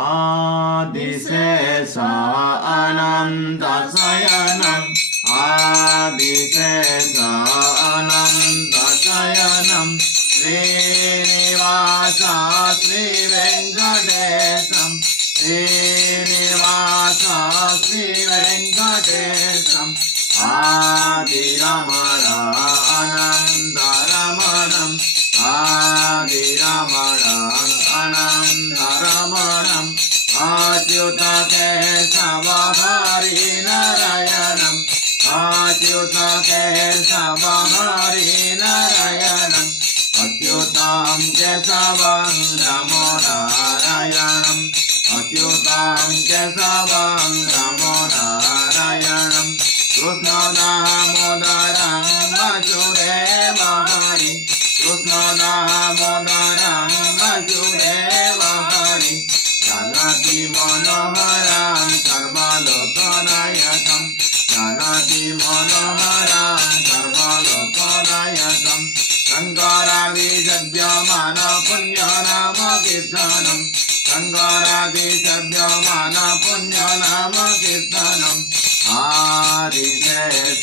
आदिशेष अनन्तशयनम् आदिशेष अनन्तशयनम् श्रीनिवास श्रीवेङ्कटेशम् श्रीनिवास श्रीवेङ्कटेशम् आदिरमण अनन्तरमणम् आदिरमण अनन्तरमणम् अच्युत केशव हरिनारायणम् अच्युत केशव हरिनारायणम् अच्युतं केशवं नमो नारायणम् अच्युतं केशवं नमो नारायणम् कृष्ण दामोदरं वासुदेव हरि कृष्ण दामोदरं वासुदेव हरि जानकी मनोहरं सर्वलोकनायकं जानकी मनोहरं सर्वलोकनायकं शङ्करादिसेव्यमान पुण्यनाम कीर्तनं शङ्करादिसेव्यमान पुण्यनाम कीर्तनम् आदिशेष